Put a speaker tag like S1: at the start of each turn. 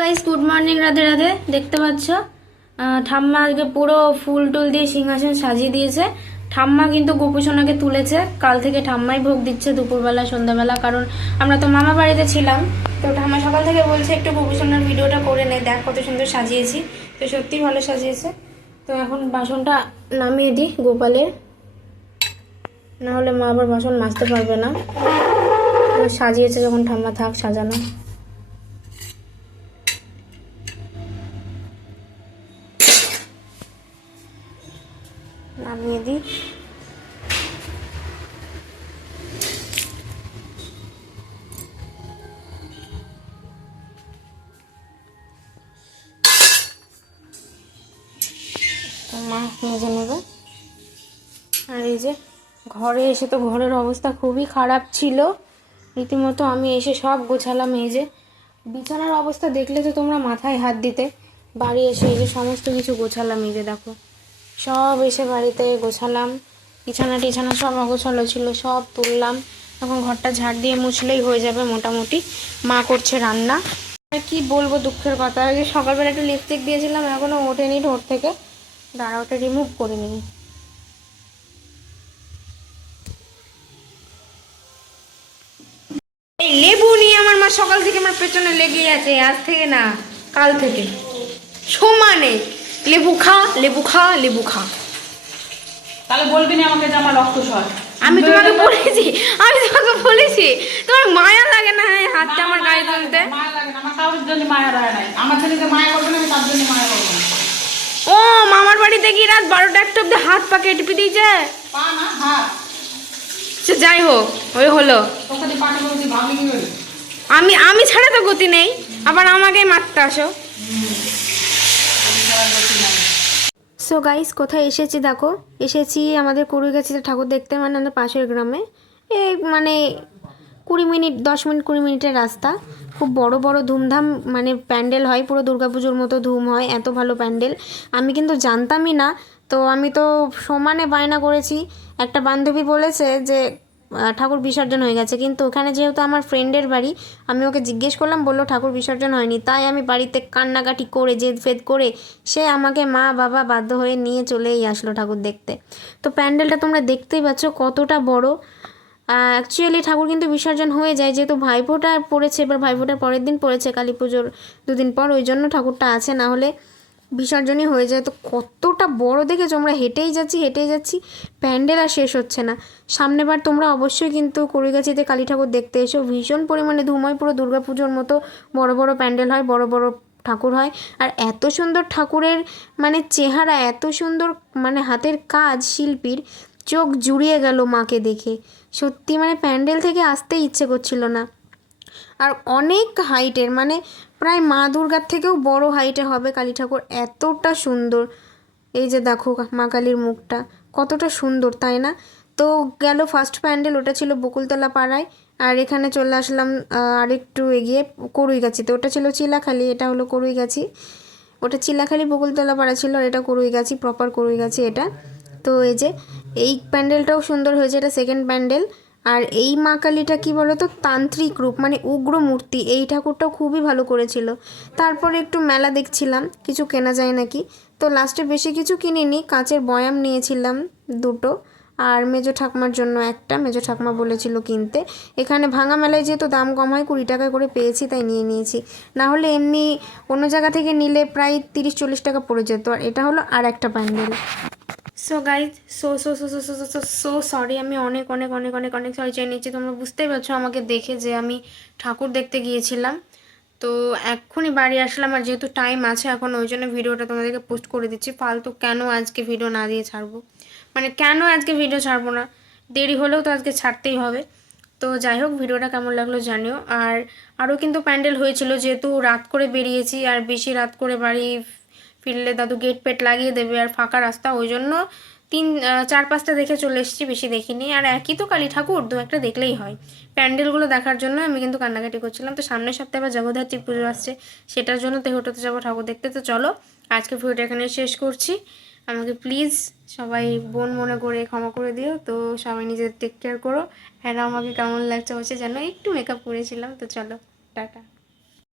S1: Guys good morning Radhe Radhe, দেখতে পাচ্ছ? ঠাম্মা আজকে পুরো ফুল টুল দিয়ে সিংহাসন সাজিয়ে দিয়েছে। ঠাম্মা কিন্তু গোপুসোনাকে তুলেছে। কাল থেকে ঠাম্মাই ভোগ দিচ্ছে দুপুরবেলা, সন্ধ্যাবেলা, কারণ আমরা তো মামা বাড়িতে ছিলাম। তো ঠাম্মা সকাল থেকে বলছে, একটু গোপুসোনার ভিডিওটা করে নে, দেখ কত সুন্দর সাজিয়েছি। তো সত্যি ভালো সাজিয়েছে। তো এখন বাসনটা নামিয়ে দিই গোপালের। না হলে মা আবার বাসন মাজতে পারবে না। সাজিয়েছে যখন ঠাম্মা থাক সাজানো। নামিয়ে দিই। তো মা মেজে নেবে। আর এই যে ঘরে এসে তো ঘরের অবস্থা খুবই খারাপ ছিল। রীতিমতো আমি এসে সব গোছালাম এই যে। বিছানার অবস্থা দেখলে তো তোমরা মাথায় হাত দিতে। বাড়ি এসে এই যে সমস্ত কিছু গোছালাম এই যে দেখো। সব এসে বাড়িতে গোছালাম। বিছানা টিছানা সব অগোছালো ছিল, সব তুললাম। এখন ঘরটা ঝাড় দিয়ে মুছলেই হয়ে যাবে মোটামুটি। মা করছে রান্না। কি বলব দুঃখের কথা ওই যে সকালবেলা একটু লিপস্টিক দিয়েছিলাম, এখনও ওঠেনি ঠোঁট থেকে। দাঁড়া ওটা রিমুভ করে নিই। লেবু নিয়ে আমার মা সকাল থেকে আমার পেছনে লেগেই আছে, আজ থেকে না, কাল থেকে। সমানে লেবু খা লেবু খা লেবু খা
S2: তাহলে বলবি না আমাকে যে আমার রক্ত সর
S1: আমি তোমাকে বলেছি আমি তোমাকে বলেছি তোমার মায়া লাগে না হাতটা আমার গায়ে তুলতে
S2: মায়া লাগে না আমার কারোর জন্য মায়া রায় নাই। আমার ছেলেকে মায়া করবে না আমি তার জন্য মায়া করব
S1: ও মামার বাড়িতে কি রাত বারোটা একটা অব্দি হাত পাকে টিপে দিয়েছে?
S2: পা না হাত।
S1: সে যাই হোক ওই হলো। আমি আমি ছাড়া তো গতি নেই আবার আমাকেই মারতে আসো। সো গাইস কোথায় এসেছি দেখো? এসেছি আমাদের কুড়িগাছিতে ঠাকুর দেখতে মানে আমাদের পাশের গ্রামে। এই মানে কুড়ি মিনিট, দশ মিনিট, কুড়ি মিনিটের রাস্তা। খুব বড় বড়, ধুমধাম মানে প্যান্ডেল হয়, পুরো দুর্গাপুজোর মতো ধুম হয়, এত ভালো প্যান্ডেল। আমি কিন্তু জানতামই না, তো আমি তো সমানে বায়না করেছি। একটা বান্ধবী বলেছে যে ঠাকুর বিসর্জন হয়ে গেছে। কিন্তু ওখানে যেহেতু আমার ফ্রেন্ডের বাড়ি, আমি ওকে জিজ্ঞেস করলাম, বলল, ঠাকুর বিসর্জন হয়নি। তাই আমি বাড়িতে কান্নাকাটি করে জেদ ফেদ করে, সে আমাকে মা, বাবা বাধ্য হয়ে নিয়ে চলেই আসলো ঠাকুর দেখতে। তো প্যান্ডেলটা তোমরা দেখতেই পাচ্ছ কতটা বড়। অ্যাকচুয়ালি ঠাকুর কিন্তু বিসর্জন হয়ে যায়, যেহেতু ভাইফোঁটা পড়েছে, এবার ভাইফোঁটার পরের দিন পড়েছে কালী পুজোর দুদিন পর, ওই জন্য ঠাকুরটা আছে, না হলে বিসর্জনই হয়ে যায়। তো কতটা বড় দেখেছ আমরা হেঁটেই যাচ্ছি হেঁটেই যাচ্ছি, প্যান্ডেল আর শেষ হচ্ছে না। সামনেবার তোমরা অবশ্যই কিন্তু কড়িগাছিতে কালী ঠাকুর দেখতে এসো। ভীষণ পরিমাণে ধুময়, পুরো দুর্গাপুজোর মতো বড় বড় প্যান্ডেল হয়, বড় বড় ঠাকুর হয়। আর এত সুন্দর ঠাকুরের মানে চেহারা, এত সুন্দর মানে হাতের কাজ শিল্পীর, চোখ জুড়িয়ে গেল মাকে দেখে। সত্যি মানে প্যান্ডেল থেকে আসতে ইচ্ছে করছিল না। আর অনেক হাইটের মানে প্রায় মা দুর্গার থেকেও বড় হাইটে হবে কালী ঠাকুর এতটা সুন্দর। এই যে দেখো মা কালীর মুখটা, কতটা সুন্দর, তাই না? তো গেল ফার্স্ট প্যান্ডেল ওটা ছিল বকুলতলা পাড়ায়, আর এখানে চলে আসলাম আরেকটু এগিয়ে করুইগাছিতে ওটা ছিল চিলাখালি, এটা হলো করুইগাছি ওটা চিলাখালি বকুলতলা পাড়া ছিল, আর এটা করুইগাছি প্রপার করুইগাছি এটা। তো এই যে, এই প্যান্ডেলটাও সুন্দর হয়েছে, এটা সেকেন্ড প্যান্ডেল আর এই মা কালীটা কী বলো তো তান্ত্রিক রূপ মানে উগ্র মূর্তি এই ঠাকুরটাও খুবই ভালো করেছিল। তারপরে একটু মেলা দেখছিলাম, কিছু কেনা যায় নাকি? তো লাস্টে বেশি কিছু কিনিনি, কাঁচের বয়াম নিয়েছিলাম দুটো। আর মেজো ঠাকুমার জন্য একটা, মেজো ঠাকুমা বলেছিল কিনতে। এখানে ভাঙা মেলায় যেহেতু দাম কম হয়, কুড়ি টাকা করে পেয়েছি, তাই নিয়ে নিয়েছি। না হলে এমনি অন্য জায়গা থেকে নিলে প্রায় তিরিশ চল্লিশ টাকা পড়ে যেত। আর এটা হলো আর একটা pandal so guys so so so so so so so sorry আমি অনেক অনেক অনেক অনেক অনেক সরি চাই নিচ্ছি। তোমরা বুঝতেই পারছ, আমাকে দেখে যে আমি ঠাকুর দেখতে গিয়েছিলাম। তো এক্ষুনি বাড়ি আসলাম, আর যেহেতু টাইম আছে, এখন ওই জন্য ভিডিওটা তোমাদেরকে পোস্ট করে দিচ্ছি। ফালতু কেন আজকে ভিডিও না দিয়ে ছাড়বো? মানে কেন আজকে ভিডিও ছাড়বো না? দেরি হলেও তো আজকে ছাড়তেই হবে। তো যাই হোক, ভিডিওটা কেমন লাগল জানিও। আর আরও কিন্তু প্যান্ডেল হয়েছিল, যেহেতু রাত করে বেরিয়েছি, আর বেশি রাত করে বাড়ি ফিরলে দাদু গেট পেট লাগিয়ে দেবে আর ফাঁকা রাস্তা, ওই জন্য তিন চার পাঁচটা দেখে চলে এসেছি, বেশি দেখিনি। আর একই তো কালী ঠাকুর, দু একটা দেখলেই হয়। প্যান্ডেলগুলো দেখার জন্য আমি কিন্তু কান্নাকাটি করছিলাম। তো সামনের সপ্তাহে আবার জগদ্ধাত্রী পুজো আসছে, সেটার জন্য তো তেহটোতে যাব ঠাকুর দেখতে। তো চলো, আজকে ভিডিওটা এখানে শেষ করছি। আমাকে প্লিজ সবাই বোন মনে করে ক্ষমা করে দিও। তো সবাই নিজের টেক কেয়ার করো। হ্যাঁ আমাকে কেমন লাগছে অবশ্যই যেন একটু মেকআপ করেছিলাম। তো চলো, টাটা।